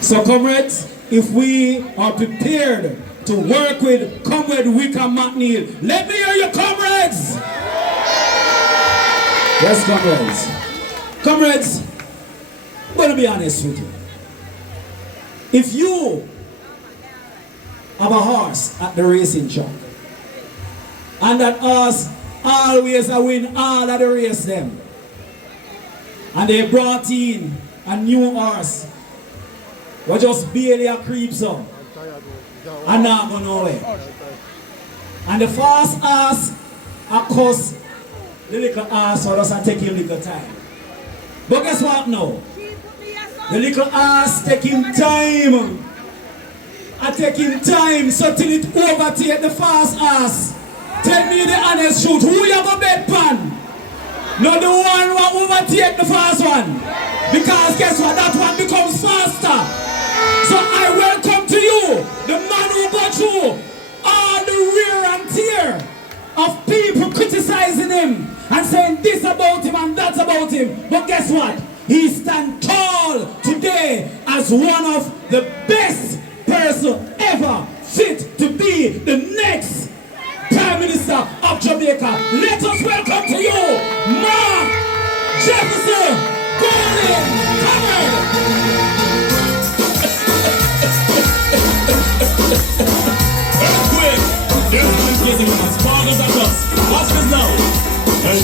So comrades, if we are prepared to work with Comrade Wickham McNeil, let me hear you, comrades! Yes, comrades. Comrades, I'm going to be honest with you. If you have a horse at the racing track, and that horse always win all of the race them, and they brought in a new horse, we just barely a creeps up, and not go nowhere. And the fast horse, of course, the little horse will just take him little time. But guess what now? The little horse take him time. I take him time so till it overtake the fast horse. Tell me the honest truth, who you go bet pan? Not the one who overtake the fast one. Because guess what, that one becomes faster. So I welcome to you, the man who got through all the wear and tear of people criticizing him and saying this about him and that about him. But guess what? He stands tall today as one of the best person ever fit to be the next Prime Minister of Jamaica. Let us welcome to you, Mark Jefferson Golden Comrade. Quick, there's one getting as far as I cross. Watch this now. Hey,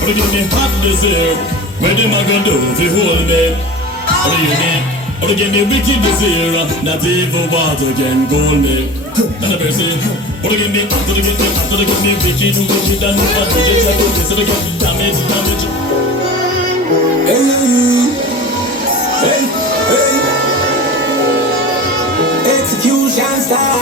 wanna get me hot this year? What am I gonna do if you hold me? What do you need? Wanna get me wicked this year? Not even water can hold me. Not a person. Wanna get me wicked and wicked and what would you tell me? This is damage. Hey, hey, hey. Execution style.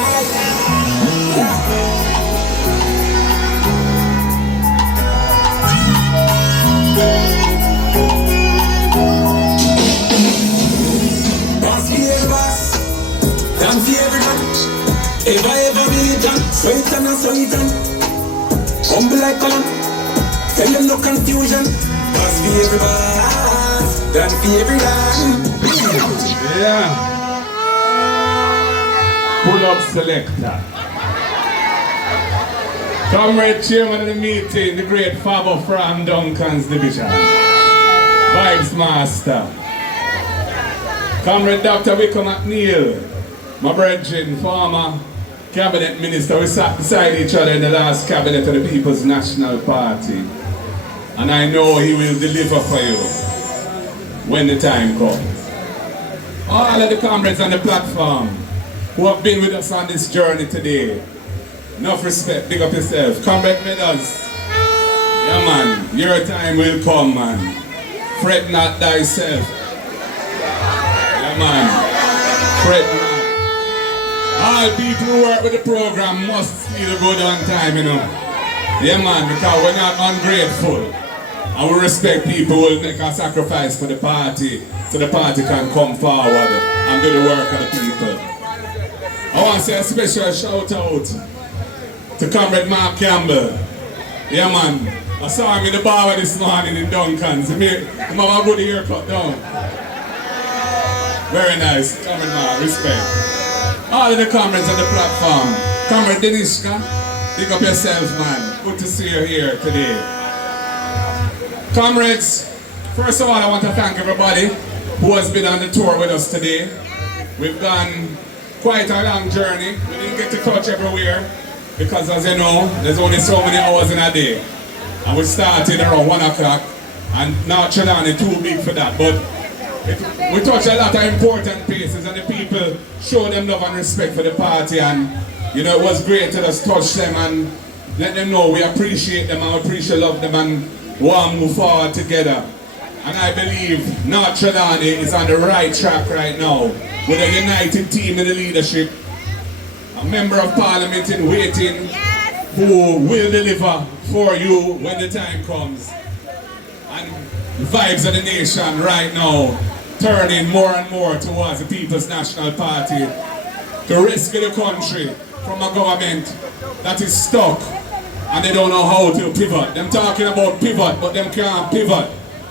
Boss be a boss, damn for everyone. If I ever be done, so it and so it done. Humble like column, tell them no confusion. Boss be every boss, damn for everyone. Yeah. Pull up selector. Comrade chairman of the meeting, the great Fabo from Duncan's division. Vibes master. Comrade Dr. Wickham McNeil, my brethren, former cabinet minister. We sat beside each other in the last cabinet of the People's National Party. And I know he will deliver for you when the time comes. All of the comrades on the platform who have been with us on this journey today, enough respect, big up yourself. Comrade Meadows, yeah man, your time will come man. Fret not thyself. Yeah man, fret not. All people who work with the program must feel good on time, you know. Yeah man, because we're not ungrateful. And we respect people who will make a sacrifice for the party so the party can come forward and do the work of the people. I want to say a special shout out to Comrade Mark Campbell. Yeah man, I saw him in the bar this morning in Duncan's. He have a good haircut down. Very nice, Comrade Mark, respect. All of the comrades on the platform. Comrade Denishka, pick up yourself man. Good to see you here today. Comrades, first of all I want to thank everybody who has been on the tour with us today. We've gone quite a long journey. We didn't get to touch everywhere because as you know, there's only so many hours in a day. And we started around 1 o'clock and Notre Dame is too big for that. But we touched a lot of important places and the people showed them love and respect for the party, and you know it was great to just touch them and let them know we appreciate them and appreciate love them and want to move forward together. And I believe Notre Dame is on the right track right now with a united team in the leadership, a member of parliament in waiting who will deliver for you when the time comes. And the vibes of the nation right now turning more and more towards the People's National Party to rescue the country from a government that is stuck and they don't know how to pivot. Them talking about pivot, but them can't pivot.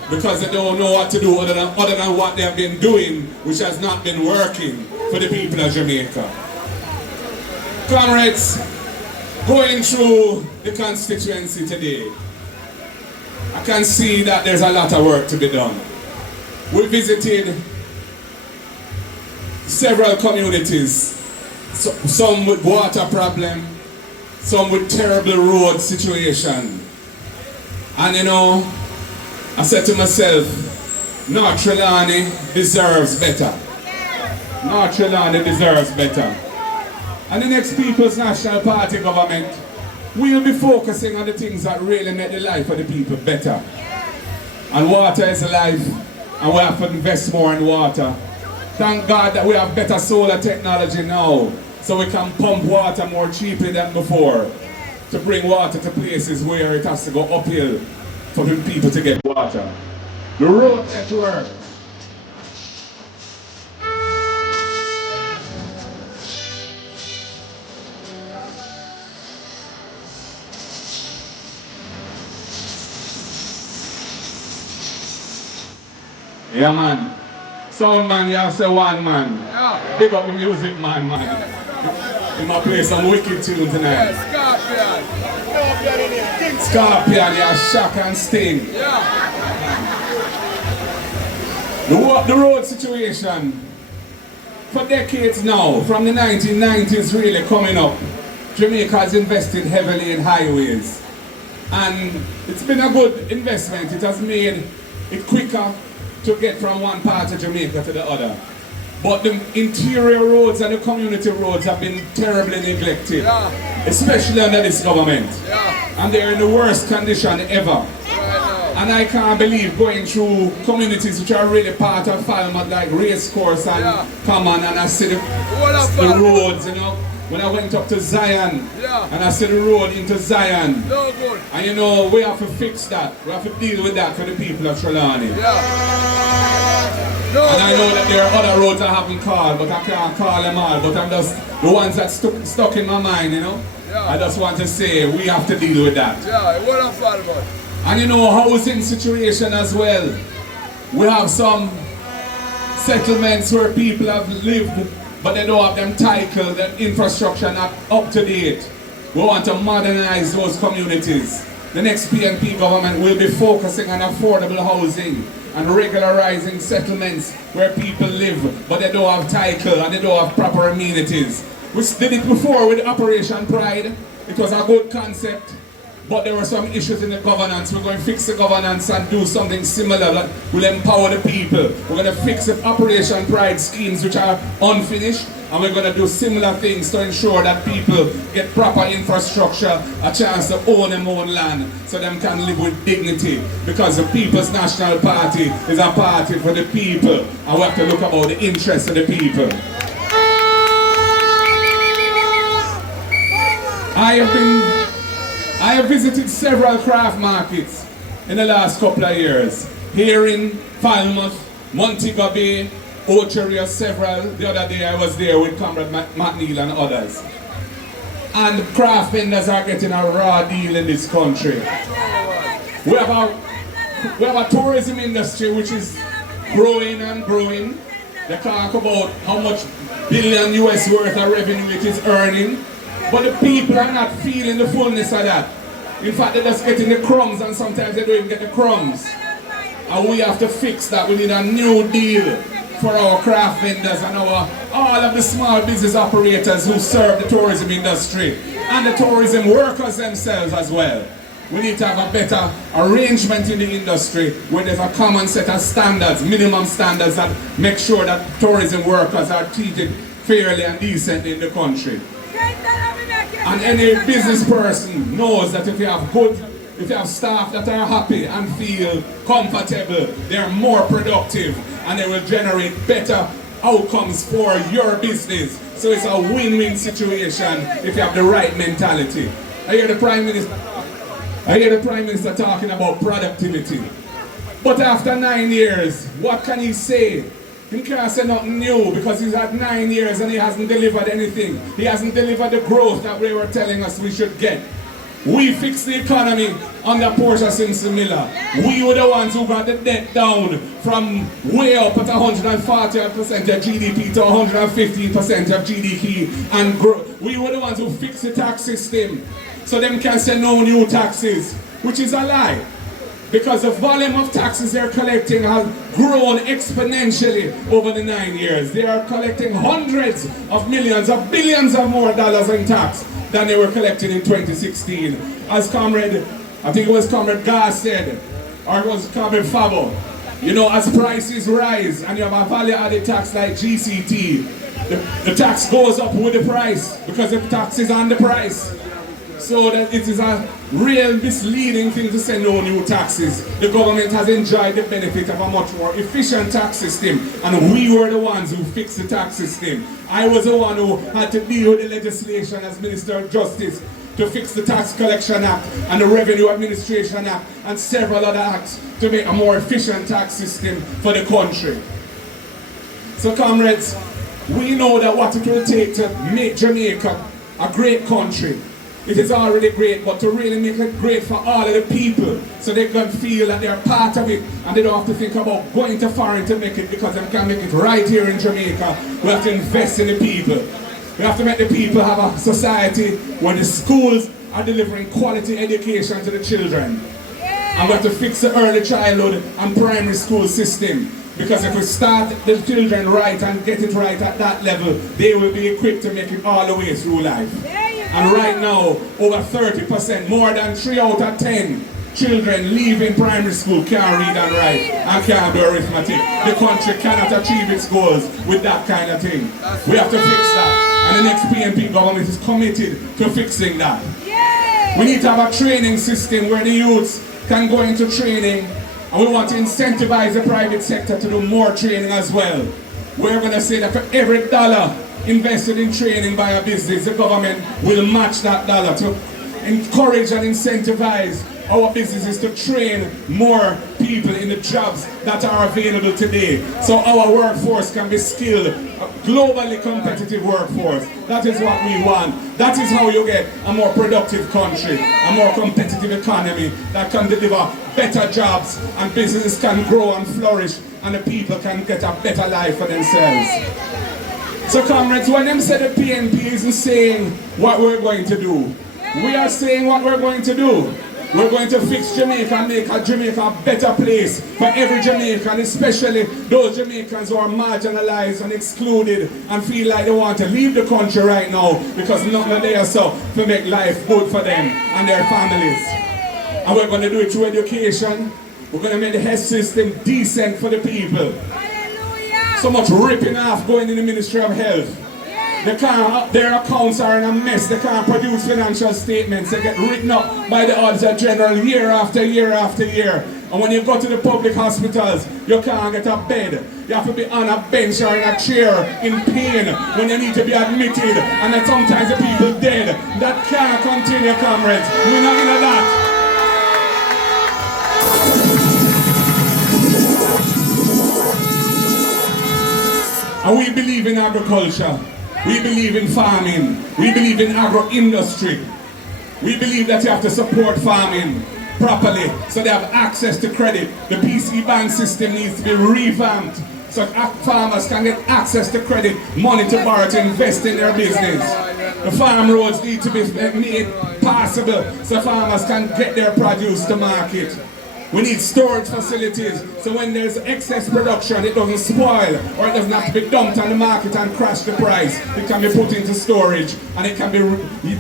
because they don't know what to do other than what they have been doing, which has not been working for the people of Jamaica. Comrades, going through the constituency today, I can see that there's a lot of work to be done. We visited several communities, some with water problem, some with terrible road situation. And you know, I said to myself, North Trelawney deserves better. North Trelawney deserves better. And the next People's National Party government will be focusing on the things that really make the life of the people better. And water is life, and we have to invest more in water. Thank God that we have better solar technology now, so we can pump water more cheaply than before, to bring water to places where it has to go uphill for the people to get water. The road network. Yeah, man. Sound man, you have to say one man. Yeah. Big up the music man. In my place, some wicked tune tonight. Yeah, Scorpion in here. Scorpion, yeah, Shock and Sting. Yeah. The road situation, for decades now, from the 1990s really coming up, Jamaica has invested heavily in highways. And it's been a good investment. It has made it quicker to get from one part of Jamaica to the other. But the interior roads and the community roads have been terribly neglected, especially under this government. And they're in the worst condition ever. And I can't believe going through communities which are really part of Falmouth, like Racecourse and Common, and I see the roads, you know. When I went up to Zion, and I see the road into Zion, and you know, we have to fix that. We have to deal with that for the people of Trelawney. And I know that there are other roads I haven't called, but I can't call them all, but I'm just the ones that stuck in my mind, you know. I just want to say, we have to deal with that. And you know, housing situation as well. We have some settlements where people have lived, but they don't have them title, the infrastructure not up to date. We want to modernize those communities. The next PNP government will be focusing on affordable housing and regularizing settlements where people live, but they don't have title and they don't have proper amenities. We did it before with Operation Pride. It was a good concept, but there were some issues in the governance. We're going to fix the governance and do something similar that will empower the people. We're going to fix the Operation Pride schemes which are unfinished, and we're going to do similar things to ensure that people get proper infrastructure, a chance to own their own land, so them can live with dignity. Because the People's National Party is a party for the people, and we have to look about the interests of the people. I have visited several craft markets in the last couple of years. Here in Falmouth, Montego Bay, Ocheria, several. The other day I was there with Comrade McNeil and others. And craft vendors are getting a raw deal in this country. We have a tourism industry which is growing and growing. They talk about how much billion US worth of revenue it is earning. But the people are not feeling the fullness of that. In fact, they're just getting the crumbs, and sometimes they don't even get the crumbs. And we have to fix that. We need a new deal for our craft vendors and all of the small business operators who serve the tourism industry and the tourism workers themselves as well. We need to have a better arrangement in the industry where there's a common set of standards, minimum standards that make sure that tourism workers are treated fairly and decently in the country. And any business person knows that if you have staff that are happy and feel comfortable, they're more productive and they will generate better outcomes for your business. So it's a win-win situation if you have the right mentality. I hear the Prime Minister talking about productivity. But after 9 years, what can he say? He can't say nothing new because he's had 9 years and he hasn't delivered anything. He hasn't delivered the growth that we were telling us we should get. We fixed the economy under Portia Simpson Miller. We were the ones who got the debt down from way up at 140% of GDP to 115% of GDP and we were the ones who fixed the tax system. So them can say no new taxes, which is a lie. Because the volume of taxes they're collecting has grown exponentially over the 9 years. They are collecting hundreds of millions of billions of more dollars in tax than they were collecting in 2016. As Comrade, I think it was Comrade Gas said, or it was Comrade Fabo, you know, as prices rise and you have a value added tax like GCT, the tax goes up with the price because the tax is on the price. So that it is a real misleading thing to say no new taxes. The government has enjoyed the benefit of a much more efficient tax system, and we were the ones who fixed the tax system. I was the one who had to deal with the legislation as Minister of Justice to fix the Tax Collection Act and the Revenue Administration Act and several other acts to make a more efficient tax system for the country. So comrades, we know that what it will take to make Jamaica a great country. It is already great, but to really make it great for all of the people so they can feel that they're part of it and they don't have to think about going to foreign to make it because they can make it right here in Jamaica. We have to invest in the people. We have to make the people have a society where the schools are delivering quality education to the children. And we have to fix the early childhood and primary school system. Because if we start the children right and get it right at that level, they will be equipped to make it all the way through life. And right now, over 30%, more than 3 out of 10 children leaving primary school can't read and write and can't do arithmetic. The country cannot achieve its goals with that kind of thing. We have to fix that. And the next PNP government is committed to fixing that. We need to have a training system where the youths can go into training, and we want to incentivize the private sector to do more training as well. We're going to say that for every dollar invested in training by a business, the government will match that dollar to encourage and incentivize our businesses to train more people in the jobs that are available today. So our workforce can be skilled, a globally competitive workforce. That is what we want. That is how you get a more productive country, a more competitive economy that can deliver better jobs and businesses can grow and flourish and the people can get a better life for themselves. So comrades, when them say the PNP isn't saying what we're going to do, we are saying what we're going to do. We're going to fix Jamaica and make Jamaica a better place for every Jamaican, especially those Jamaicans who are marginalized and excluded and feel like they want to leave the country right now because nothing there so to make life good for them and their families. And we're going to do it through education. We're going to make the health system decent for the people. So much ripping off going in the Ministry of Health. Their accounts are in a mess. They can't produce financial statements. They get written up by the Auditor General year after year after year. And when you go to the public hospitals, you can't get a bed. You have to be on a bench or in a chair in pain when you need to be admitted. And then sometimes the people dead. That can't continue, comrades. We're not into that. And we believe in agriculture. We believe in farming. We believe in agro-industry. We believe that you have to support farming properly so they have access to credit. The PC bank system needs to be revamped so farmers can get access to credit, money to borrow to invest in their business. The farm roads need to be made passable so farmers can get their produce to market. We need storage facilities so when there's excess production it doesn't spoil or it doesn't have to be dumped on the market and crash the price. It can be put into storage and it can be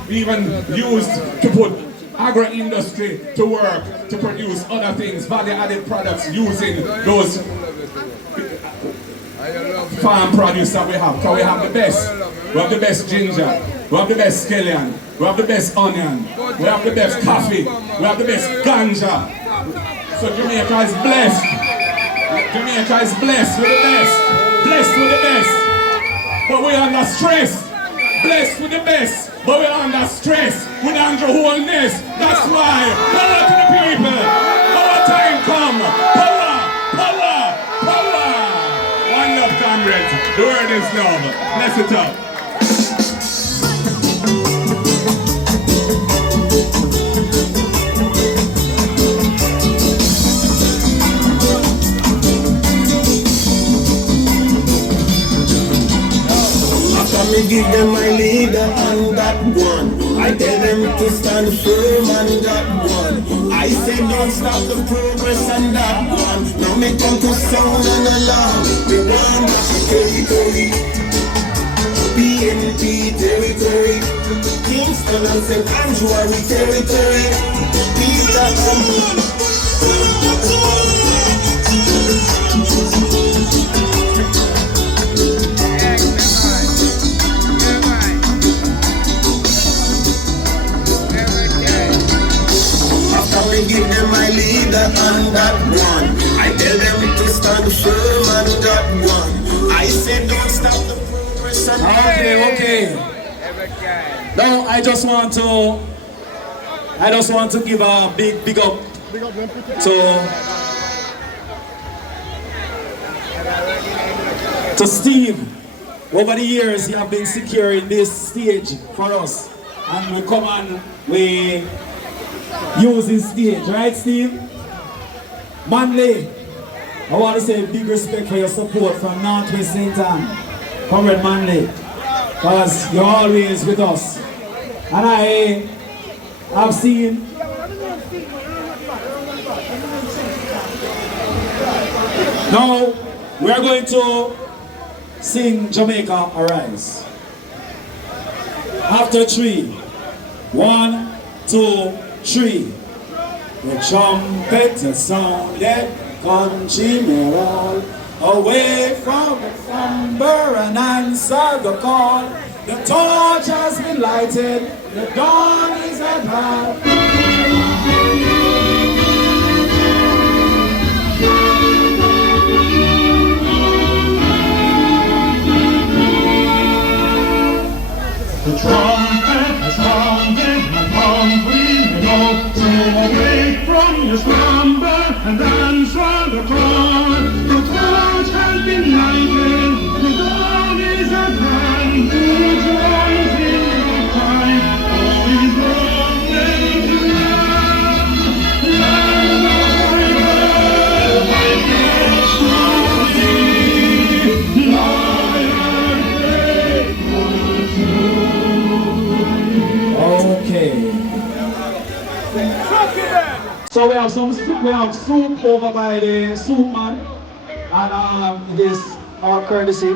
even used to put agro-industry to work to produce other things, value-added products using those farm produce that we have. Because we have the best. We have the best ginger. We have the best scallion. We have the best onion. We have the best coffee. We have the best ganja. So Jamaica is blessed. Jamaica is blessed with the best. Blessed with the best. But we're under stress. Blessed with the best. But we're under stress. We're under wholeness. That's why. Power to the people. Our time come. Power. Power. Power. One love, comrades. The word is love. Bless it up. After me give them my leader and that one, I tell them to stand firm and that one. I say don't stop the progress and that one. Now me come to sound and alarm. Me want territory, PNP territory, Kingston and St. Andrew are we territory. Peter I give them my leader and that one. I tell them to stand firm and that one. I say don't stop the progress and Okay. Now I just want to give a big up to Steve. Over the years he have been securing this stage for us, and we come and we use his stage, right, Steve? Manley, I want to say big respect for your support from Northwest St. Anne. Comrade Manley, because you're always with us. And I have seen now we are going to sing Jamaica Arise. After 3, 1, 2, 3. The trumpet has sounded, country may roll away from the thunder and answer the call. The torch has been lighted, the dawn is at hand. The trumpet has sounded, and on we go. So awake from your slumber and answer the call. The torch has been lighted, the dawn is at hand. Rejoice in your time, all is rolling to land. Land of freedom, and yes, lion faithful. Okay. So we have soup over by the soup man, and this our courtesy.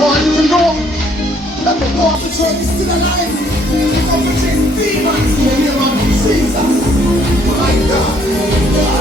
want you to know that the God of the church is still alive. He's up to chase demons in the name of Jesus. My God.